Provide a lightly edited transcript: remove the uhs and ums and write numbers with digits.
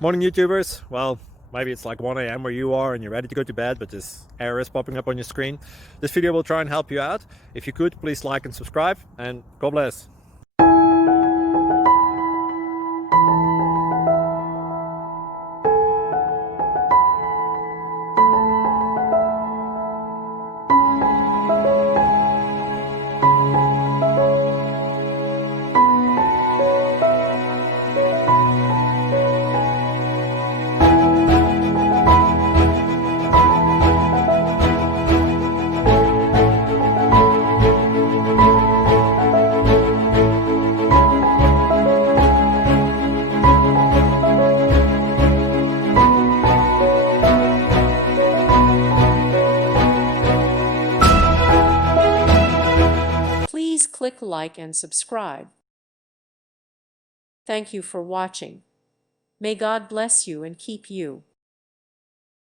Morning YouTubers. Well, maybe it's like 1 a.m. where you are and you're ready to go to bed, but this error is popping up on your screen. This video will try and help you out. If you could, please like and subscribe, and God bless. Please click like and subscribe. Thank you for watching. May God bless you and keep you.